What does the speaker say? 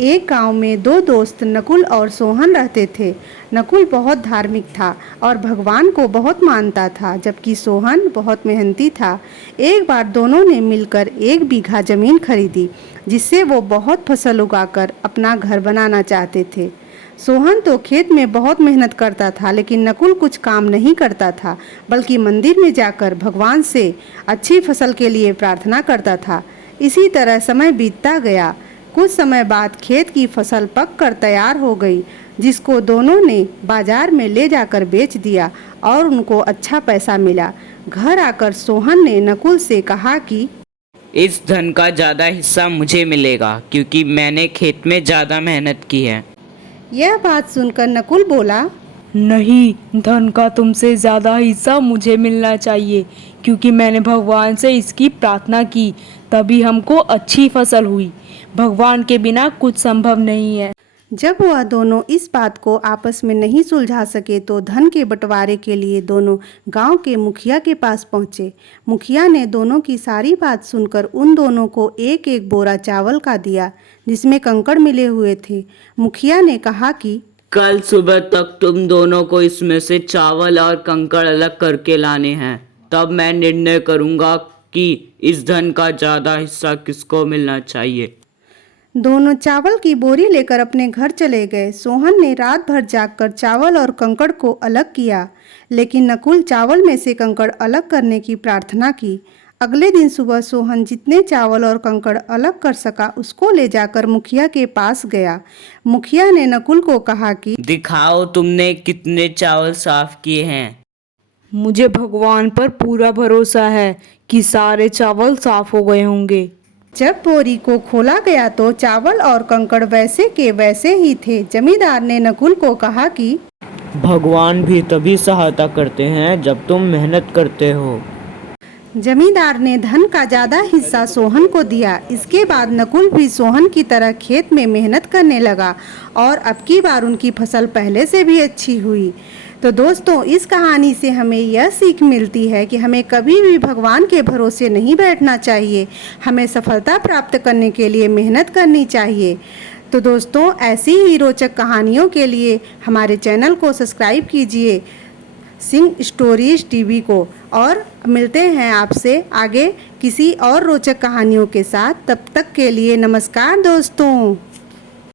एक गांव में दो दोस्त नकुल और सोहन रहते थे। नकुल बहुत धार्मिक था और भगवान को बहुत मानता था, जबकि सोहन बहुत मेहनती था। एक बार दोनों ने मिलकर 1 बीघा जमीन खरीदी, जिससे वो बहुत फसल उगाकर अपना घर बनाना चाहते थे। सोहन तो खेत में बहुत मेहनत करता था, लेकिन नकुल कुछ काम नहीं करता था, बल्कि मंदिर में जाकर भगवान से अच्छी फसल के लिए प्रार्थना करता था। इसी तरह समय बीतता गया। कुछ समय बाद खेत की फसल पक कर तैयार हो गई, जिसको दोनों ने बाजार में ले जाकर बेच दिया और उनको अच्छा पैसा मिला। घर आकर सोहन ने नकुल से कहा कि इस धन का ज़्यादा हिस्सा मुझे मिलेगा, क्योंकि मैंने खेत में ज़्यादा मेहनत की है। यह बात सुनकर नकुल बोला, नहीं, धन का तुमसे ज़्यादा हिस्सा मुझे मिलना चाहिए, क्योंकि मैंने भगवान से इसकी प्रार्थना की, तभी हमको अच्छी फसल हुई। भगवान के बिना कुछ संभव नहीं है। जब वह दोनों इस बात को आपस में नहीं सुलझा सके तो धन के बंटवारे के लिए दोनों गांव के मुखिया के पास पहुंचे। मुखिया ने दोनों की सारी बात सुनकर उन दोनों को एक एक बोरा चावल का दिया, जिसमें कंकड़ मिले हुए थे। मुखिया ने कहा कि कल सुबह तक तुम दोनों को इसमें से चावल और कंकड़ अलग करके लाने हैं, तब मैं निर्णय करूंगा कि इस धन का ज़्यादा हिस्सा किसको मिलना चाहिए। दोनों चावल की बोरी लेकर अपने घर चले गए। सोहन ने रात भर जागकर चावल और कंकड़ को अलग किया, लेकिन नकुल चावल में से कंकड़ अलग करने की प्रार्थना की। अगले दिन सुबह सोहन जितने चावल और कंकड़ अलग कर सका, उसको ले जाकर मुखिया के पास गया। मुखिया ने नकुल को कहा कि दिखाओ तुमने कितने चावल साफ किए हैं। मुझे भगवान पर पूरा भरोसा है कि सारे चावल साफ हो गए होंगे। जब बोरी को खोला गया तो चावल और कंकड़ वैसे के वैसे ही थे। जमींदार ने नकुल को कहा कि भगवान भी तभी सहायता करते हैं जब तुम मेहनत करते हो। जमींदार ने धन का ज़्यादा हिस्सा सोहन को दिया। इसके बाद नकुल भी सोहन की तरह खेत में मेहनत करने लगा और अब की बार उनकी फसल पहले से भी अच्छी हुई। तो दोस्तों, इस कहानी से हमें यह सीख मिलती है कि हमें कभी भी भगवान के भरोसे नहीं बैठना चाहिए। हमें सफलता प्राप्त करने के लिए मेहनत करनी चाहिए। तो दोस्तों, ऐसी ही रोचक कहानियों के लिए हमारे चैनल को सब्सक्राइब कीजिए, सिंह स्टोरीज टीवी को, और मिलते हैं आपसे आगे किसी और रोचक कहानियों के साथ। तब तक के लिए नमस्कार दोस्तों।